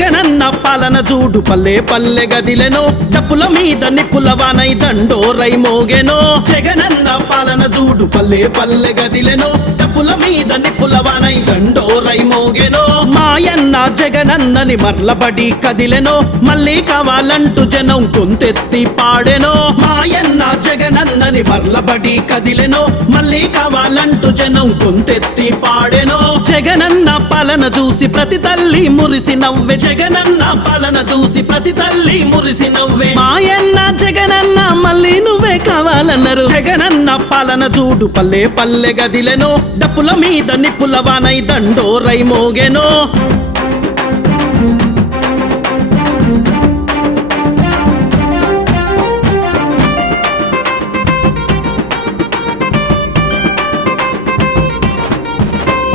జగనన్న పాలన చూడు పల్లె పల్లె గదిలెనో డప్పుల మీద నిప్పులవానై దండోరై మోగెనో జగనన్న పాలన చూడు పల్లె పల్లె గదిలెనో డప్పుల మీద నిప్పులవానై దండోరై మోగెనో మాయన్న జగనన్నని మర్లబడి కదిలెనో మళ్ళీ కావాలంటూ జనం గొంతెత్తి పాడెనో మాయన్న జగనన్నని మర్లబడి కదిలెనో మళ్ళీ కావాలంటూ జనం గొంతెత్తి పాడెనో జగనన్న పాలన చూసి ప్రతి తల్లి మురిసి నవ్వే జగనన్న పాలన చూసి ప్రతి తల్లి మురిసి నవ్వే మాయన్న జగనన్న మళ్ళీ నువ్వే కావాలన్నారు జగనన్న పాలన చూడు పల్లె పల్లె గదిలెనో డప్పుల మీద నిప్పులవానై దండోరై మోగెనో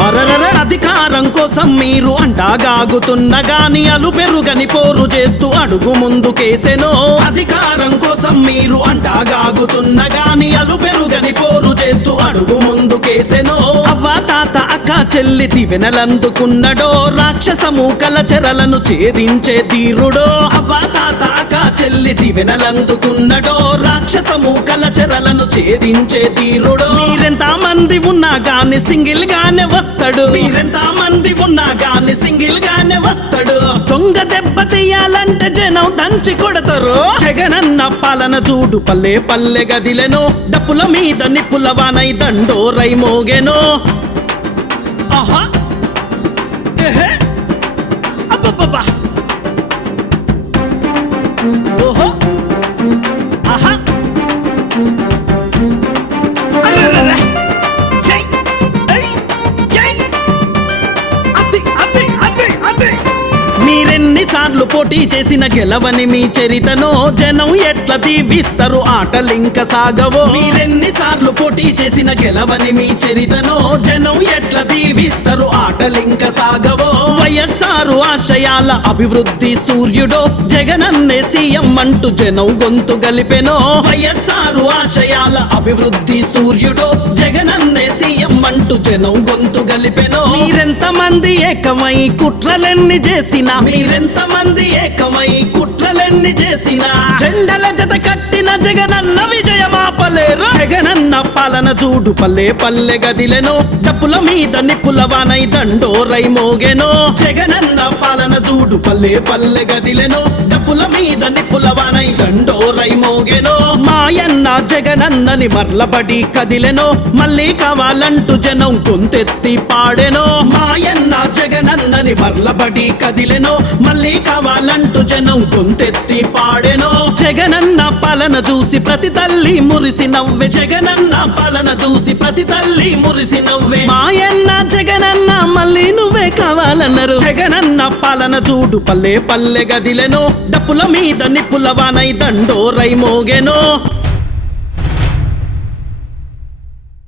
అరరర అధికారం కోసం మీరు అంటాగాగుతున్న గాని అలు పెరుగని పోరు చేస్తూ అడుగు ముందుకేసెనో అధికారం కోసం మీరు అంటాగాగుతున్న గాని అలు పెరుగని పోరు చేస్తూ అడుగు ముందుకేసెనో అవ్వ తాత అక్క చెల్లి దివెనలందుకున్నడో రాక్షసము కలచరలను ఛేదించే తీరుడో అవ్వ తాత అక్క చెల్లి దివెనలందుకున్నడో రాక్షసము కలచరలను ఛేదించే తీరుడో మీరెంత మంది ఉన్నా గాని సింగిల్ గానే వస్తాడు మీరెంత మంది ఉన్నా గాని సింగిల్ గానే వస్తాడు దొంగ దెబ్బ తీయాలంటే జనం దంచి కొడతారు జగనన్న పాలన చూడు పల్లె పల్లె గదిలెనో డప్పుల మీద నిప్పులవానై దండోరై మోగెనో ఆహా ఏహే అబ్బబ్బబ్బా ఓహో ఆహా అరెరెరె మీరెన్నిసార్లు పోటీ చేసిన గెలవని మీ చరితనో జనం ఎట్లా దీవిస్తారు ఆటలింక సాగవో మీరెన్నిసార్లు పోటీ చేసిన గెలవని మీ చరితనో జనం ఎట్లా దీవిస్తారు ఆటలింక సాగవో వైఎస్ఆర్ ఆశయాల అభివృద్ధి సూర్యుడో జగనన్నే సీఎం అంటూ జనం గొంతు గలిపెనో వైఎస్ఆర్ ఆశయాల అభివృద్ధి సూర్యుడో జగనన్నే సీఎం అంటూ జనం గొంతు గలిపెనో మీరెంత మంది ఏకమై కుట్రలెన్ని చేసినా మీరెంత మంది ఏకమై కుట్రలెన్ని చేసినా జెండల జత కట్టిన జగనన్న విజయమాపలేరు జగనన్న పాలన చూడు పల్లె పల్లె గదిలెనో డప్పుల మీద నిప్పులవానై దండోరై మోగెనో జగనన్న పాలన చూడు పల్లె పల్లె గదిలెనో డప్పుల మీద నిప్పులవానై దండోరై మోగెనో మాయన్న జగనన్నని మర్లబడి కదిలెనో మళ్ళీ కావాలంటూ జనం గొంతెత్తి పాడెనో మాయన్న జగనన్నని మర్లబడి కదిలెనో మళ్ళీ కావాలంటూ జనం గొంతెత్తి పాడెనో జగనన్న పాలన చూసి ప్రతి తల్లి మురిసి నవ్వే జగనన్న పాలన చూసి ప్రతి తల్లి మురిసి నవ్వే మాయన్న జగనన్న మళ్ళీ నువ్వే కావాలన్నారు జగనన్న పాలన చూడు పల్లె పల్లె గదిలెనో డప్పుల మీద నిప్పులవానై దండోరై మోగెనో